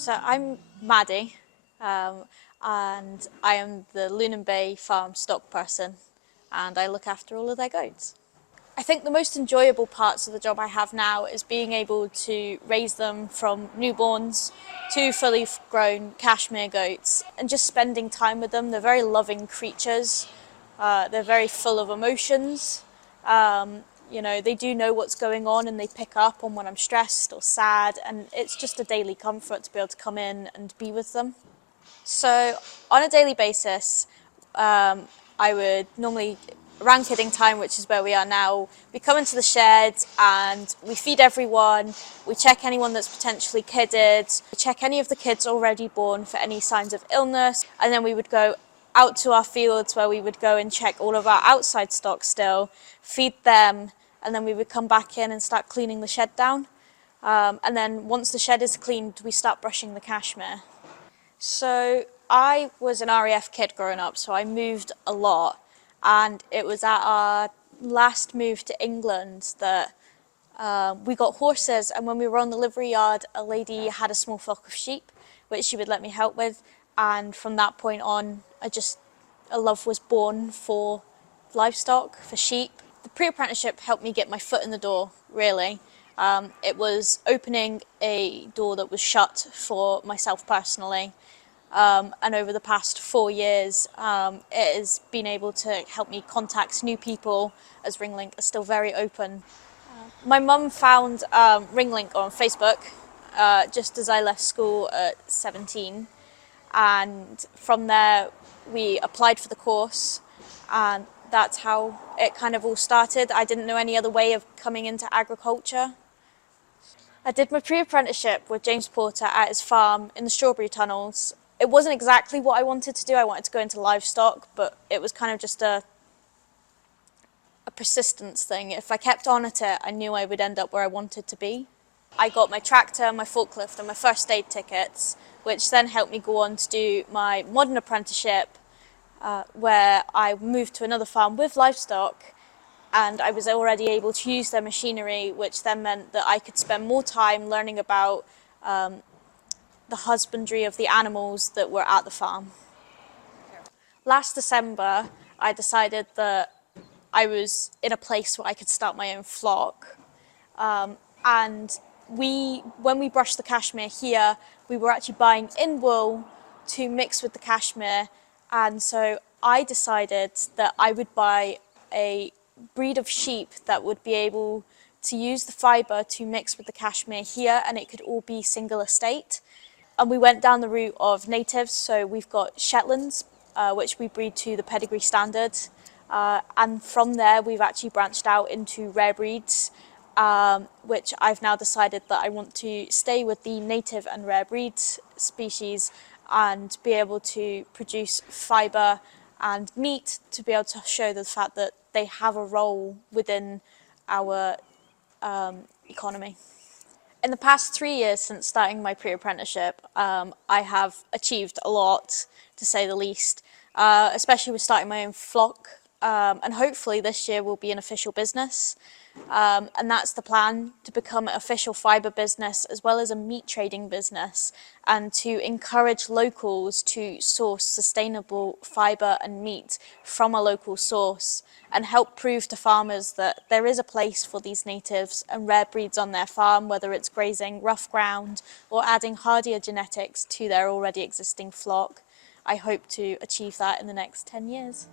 So I'm Maddie, and I am the Lunan Bay Farm stock person, and I look after all of their goats. I think the most enjoyable parts of the job I have now is being able to raise them from newborns to fully grown cashmere goats and just spending time with them. They're very loving creatures. They're very full of emotions. They do know what's going on and they pick up on when I'm stressed or sad, and it's just a daily comfort to be able to come in and be with them. So on a daily basis, I would normally, around kidding time, which is where we are now, we come into the shed and we feed everyone, we check anyone that's potentially kidded, we check any of the kids already born for any signs of illness, and then we would go out to our fields where we would go and check all of our outside stock still, feed them, and then we would come back in and start cleaning the shed down. And then once the shed is cleaned, we start brushing the cashmere. So I was an RAF kid growing up, so I moved a lot. And it was at our last move to England that we got horses. And when we were on the livery yard, a lady had a small flock of sheep, which she would let me help with. And from that point on, a love was born for livestock, for sheep. The pre-apprenticeship helped me get my foot in the door, really. It was opening a door that was shut for myself personally. And over the past 4 years, it has been able to help me contact new people, as Ringlink is still very open. My mum found Ringlink on Facebook just as I left school at 17. And from there, we applied for the course, and that's how it kind of all started. I didn't know any other way of coming into agriculture. I did my pre-apprenticeship with James Porter at his farm in the strawberry tunnels. It wasn't exactly what I wanted to do. I wanted to go into livestock, but it was kind of just a persistence thing. If I kept on at it, I knew I would end up where I wanted to be. I got my tractor, my forklift, and my first aid tickets, which then helped me go on to do my modern apprenticeship, where I moved to another farm with livestock, and I was already able to use their machinery, which then meant that I could spend more time learning about the husbandry of the animals that were at the farm. Last December, I decided that I was in a place where I could start my own flock. And when we brushed the cashmere here, we were actually buying in wool to mix with the cashmere. And so I decided that I would buy a breed of sheep that would be able to use the fibre to mix with the cashmere here, and it could all be single estate. And we went down the route of natives, so we've got Shetlands, which we breed to the pedigree standard. And from there, we've actually branched out into rare breeds, which I've now decided that I want to stay with the native and rare breeds species and be able to produce fibre and meat to be able to show the fact that they have a role within our economy. In the past 3 years since starting my pre-apprenticeship, I have achieved a lot, to say the least, especially with starting my own flock. And hopefully this year will be an official business. And that's the plan, to become an official fibre business as well as a meat trading business, and to encourage locals to source sustainable fibre and meat from a local source, and help prove to farmers that there is a place for these natives and rare breeds on their farm, whether it's grazing rough ground or adding hardier genetics to their already existing flock. I hope to achieve that in the next 10 years.